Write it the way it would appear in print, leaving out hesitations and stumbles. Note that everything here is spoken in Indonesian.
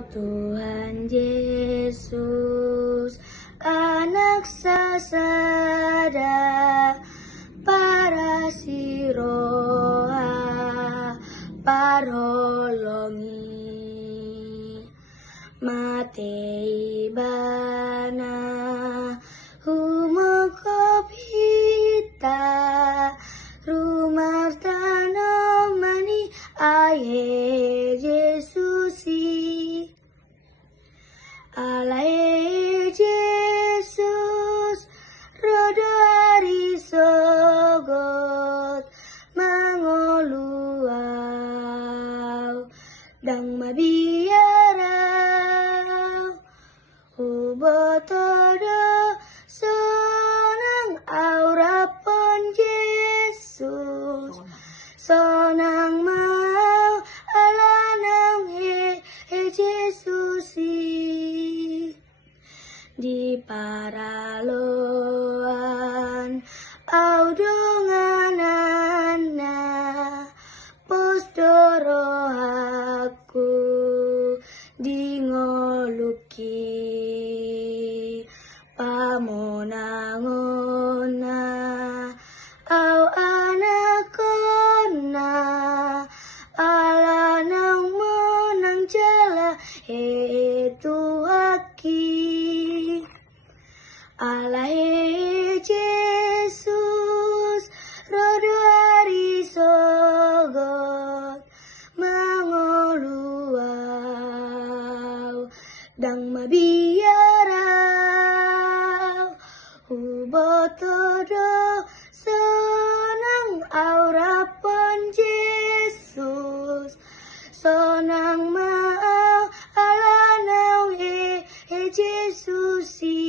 Tuhan Yesus, anak sasada, para siroha, parolongi, matei bana, humokopita, rumah tanah mani aye Yesusi, alae Yesus, rodo hari sogot, mangoluau, dang mabiarau, hubotodo, sonang aurapon Yesus, sonang mau alanang he Yesusi, di paraloan au donganana postoro aku di ngoluki pamonangona au anakona alanang monang jala itu aki alae Yesus rodo hari sogot mangoluau dang mabiarau hubotodo sonang aurapon Yesus sonang mau alanau he Yesusi.